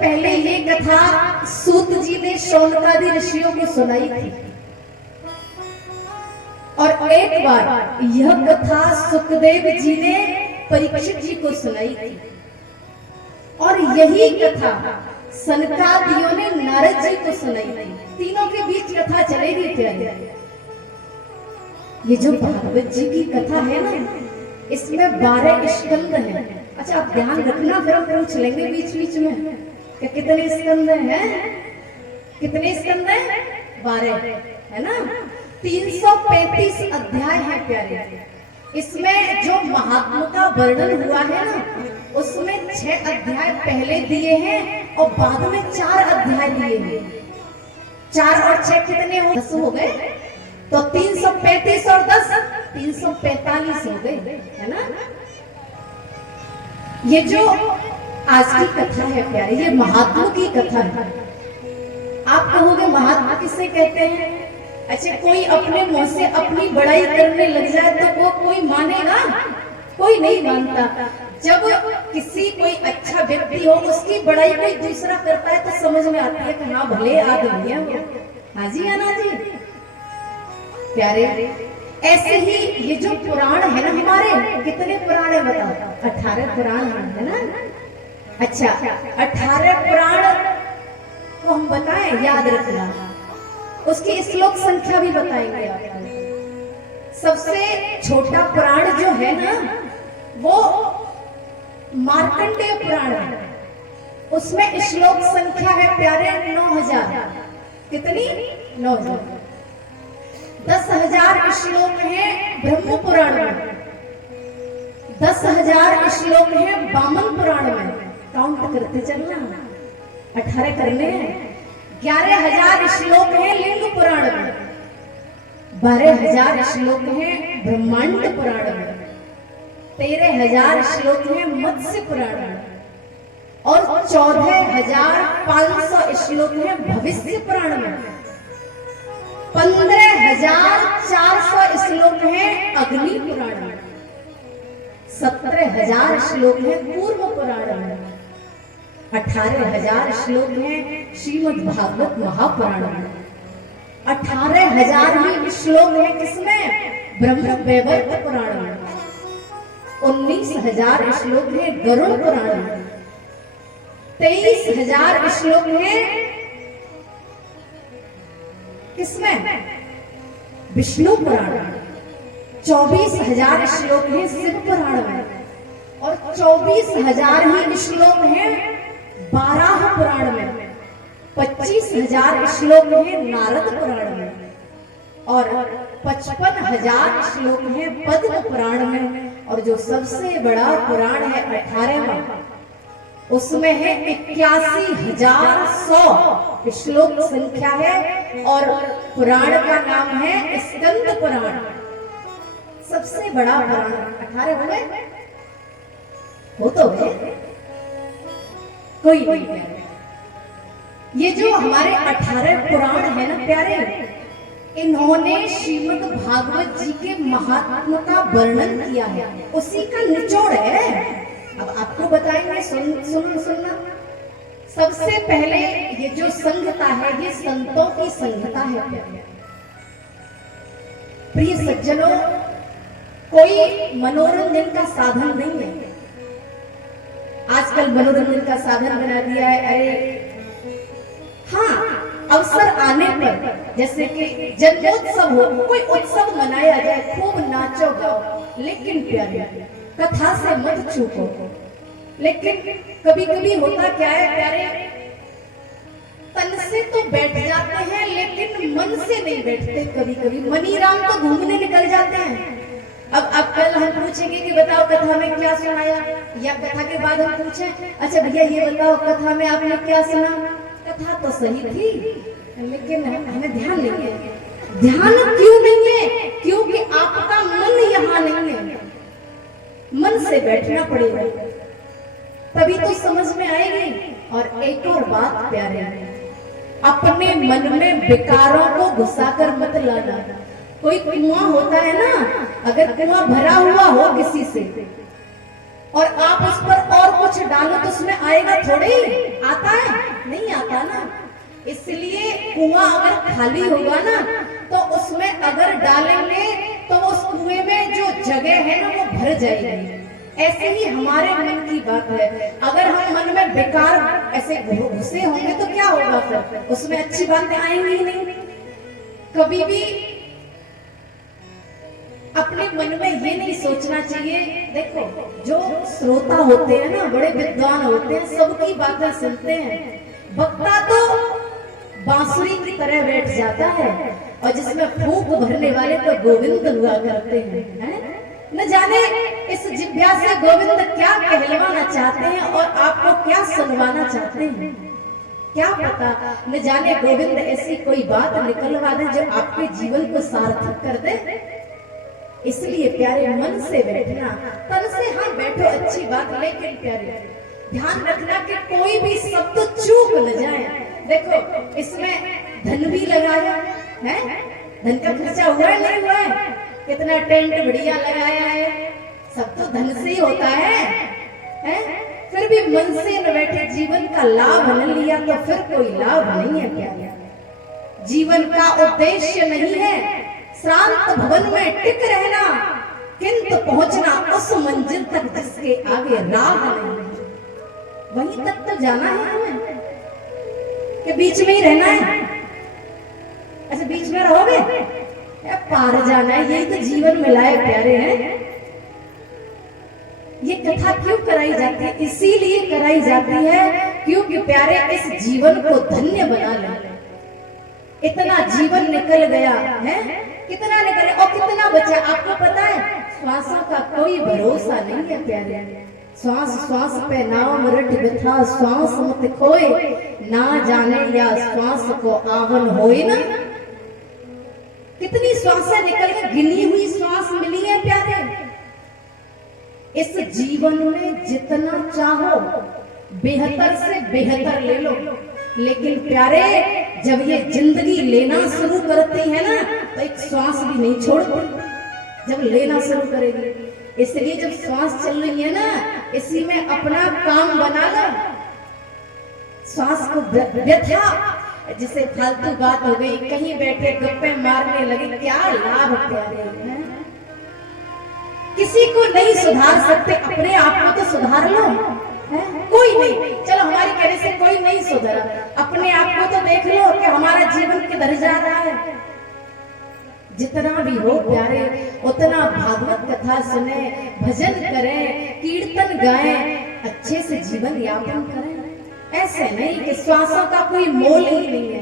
पहले ये कथा सूत जी ने शौनकादि ऋषियों को सुनाई थी, और एक बार यह कथा सुखदेव जी ने परीक्षित जी को सुनाई थी, और यही कथा सनकादियों ने नारद जी को सुनाई थी। तीनों के बीच कथा चलेगी प्यारे। ये जो भागवत जी की कथा है ना, इसमें 12 स्कंद हैं। अच्छा, आप ध्यान रखना, फिर हम पूछ लेंगे बीच बीच में कि कितने स्कंद हैं। कितने स्कंद हैं? 12, है ना। 335 अध्याय है प्यारे। इसमें जो महात्मा का वर्णन हुआ है ना, उसमें 6 अध्याय पहले दिए हैं और बाद में 4 अध्याय दिए हैं। 4 और 6 कितने हो? 10 हो गए। तो 335 और 10 345 हो गए, है ना। ये जो आज की कथा है प्यारे, ये महात्मा की कथा है। आप कहोगे महात्मा किसे कहते हैं? अच्छा, कोई अपने मुंह से अपनी बड़ाई करने लग जाए तो वो कोई मानेगा? कोई नहीं मानता। जब किसी कोई अच्छा व्यक्ति हो, उसकी बड़ाई कोई दूसरा करता है तो समझ में आता है कि हाँ भले आदमी है। हाँ जी, आना जी प्यारे। ऐसे ही ये जो पुराण है ना हमारे, कितने पुराण है बताओ? 18 पुराण है ना। अच्छा, 18 पुराण को हम बताएं, याद रखना। उसकी श्लोक संख्या भी बताएंगे आपको। सबसे छोटा पुराण जो है ना, वो मार्कंडेय पुराण है। उसमें श्लोक संख्या है प्यारे 9000। कितनी? 9000। 10,000 श्लोक है ब्रह्म पुराण में, 10,000 श्लोक है वामन पुराण में। काउंट करते चलना, 18 करने हैं। 11,000 श्लोक है लिंग पुराण में, 12,000 श्लोक है ब्रह्मांड पुराण में, 13,000 श्लोक है मत्स्य पुराण में, और 14,500 श्लोक है भविष्य पुराण में, 15,400 श्लोक है अग्नि पुराण में, 17,000 श्लोक है पूर्व पुराण में, 18,000 श्लोक है श्रीमद् भागवत महापुराण में, 18,000 ही श्लोक है किसमें? ब्रह्म वैवर्त पुराण में, 19,000 श्लोक है गरुड़ पुराण में, 23,000 श्लोक है किसमें? विष्णु पुराण में, 24,000 श्लोक है शिव पुराण में, और 24,000 ही श्लोक है 12 पुराण में, 25,000 श्लोक है नारद पुराण में, और 55,000 श्लोक है पद्म पुराण में। और जो सबसे बड़ा पुराण है 18वां, उसमें है 81,100 श्लोक संख्या है, और पुराण का नाम है स्कंद पुराण। सबसे बड़ा पुराण 18 हो गए, हो तो गए, कोई नहीं। ये जो हमारे 18 पुराण है ना प्यारे, इन्होंने श्रीमद् भागवत जी के महात्मा का वर्णन किया है, उसी का निचोड़ है। अब आपको बताएंगे, सुनना। सबसे पहले ये जो संगता है, ये संतों की संगता है। प्रिय सज्जनों, कोई मनोरंजन का साधन नहीं है। आजकल मनोरंजन का साधन बना दिया है। अरे हाँ, अवसर आने पर, जैसे कि जन्मोत्सव हो, कोई उत्सव मनाया जाए, खूब नाचो गाओ, लेकिन प्यारे कथा से मत चूको। लेकिन कभी कभी होता क्या है प्यारे, तन से तो बैठ जाते हैं लेकिन मन से नहीं बैठते। कभी कभी मनीराम तो घूमने निकल जाते हैं। अब कल हम पूछेंगे कि बताओ कथा में क्या सुनाया, या कथा के बाद हम पूछें, अच्छा भैया ये बताओ कथा में आपने क्या सुना? कथा तो सही थी, लेकिन हमें ध्यान नहीं है। ध्यान क्यों नहीं है? क्योंकि आपका मन यहाँ नहीं है। मन से बैठना पड़ेगा, तभी तो समझ में आएगी। और एक और बात प्यारे, अपने मन में विकारों को घुसाकर मत लाना। कोई कुआं होता है ना, अगर कुआं भरा हुआ हो किसी से और आप उस पर और कुछ डालो तो उसमें आएगा थोड़े ही, आता है। था ना, इसलिए कुआं अगर खाली होगा ना तो उसमें अगर डालेंगे तो उस कुएं में जो जगह है ना वो भर जाएगी। ऐसे ही हमारे मन की बात है, अगर हम मन में बेकार ऐसे घुसे होंगे तो क्या होगा, फिर उसमें अच्छी बातें आएंगी ही नहीं। कभी भी अपने मन में ये नहीं सोचना चाहिए। देखो जो श्रोता होते हैं ना, बड़े विद्वान होते हैं, सबकी बातें सुनते हैं। वक्ता तो बांसुरी की तरह बैठ जाता है और जिसमें फूंक भरने वाले तो गोविंद हुआ करते हैं। न जाने इस जिभ्या से गोविंद क्या कहलवाना चाहते हैं और आपको क्या सुनवाना चाहते हैं, क्या पता। न जाने गोविंद ऐसी कोई बात निकलवा दे जो आपके जीवन को सार्थक कर दे। इसलिए प्यारे मन से बैठना, तन से हाँ बैठो अच्छी बात, लेकिन प्यारे ध्यान रखना कि कोई भी शब्द चूक न जाए। देखो इसमें धन भी लगाया है, धन का खर्चा हुआ है नहीं हुआ है, कितना टेंट बढ़िया लगाया है, सब तो धन से ही होता है? फिर भी मन से न बैठे, जीवन का लाभ न लिया तो फिर कोई लाभ नहीं है प्यारे। जीवन का उद्देश्य नहीं है श्रांत भवन में टिक रहना, किंतु पहुंचना उस मंजिल तक जिसके आगे राह नहीं है। वहीं तक तो जाना है हमें कि बीच में ही रहना है? अच्छा बीच में रहोगे, पार जाना है, यही तो जीवन मिला है प्यारे हैं। ये कथा क्यों कराई जाती है? इसीलिए कराई जाती है क्योंकि प्यारे इस जीवन को धन्य बना ले। इतना जीवन निकल गया है, कितना निकले और कितना बचा आपको पता है? श्वासों का कोई भरोसा नहीं है प्यारे। श्वास श्वास पे नाम रट बिथा, श्वास मत खोए ना जाने या श्वास को आवन होए ना। कितनी श्वासें निकल गई, गिनी हुई श्वास मिली है प्यारे। इस जीवन में जितना चाहो बेहतर से बेहतर ले लो, लेकिन प्यारे जब ये जिंदगी लेना शुरू करती है ना तो एक श्वास भी नहीं छोड़ती जब लेना शुरू करेगी। इसलिए जब श्वास चल रही है ना, इसी में अपना काम बना लो। श्वास को व्यथा, जिसे फालतू बात हो गई, कहीं बैठे गप्पे मारने लगे, क्या लाभ प्यारे हैं? किसी को नहीं सुधार सकते, अपने आप को तो सुधार लो। कोई नहीं, चलो हमारे कहने से कोई नहीं सुधरा, अपने आप को तो देख लो कि हमारा जीवन किधर जा रहा है। जितना भी हो प्यारे उतना भागवत कथा सुने, भजन करें, कीर्तन गाएं, अच्छे से जीवन यापन करें। ऐसे नहीं कि श्वासों का कोई मोल ही नहीं है।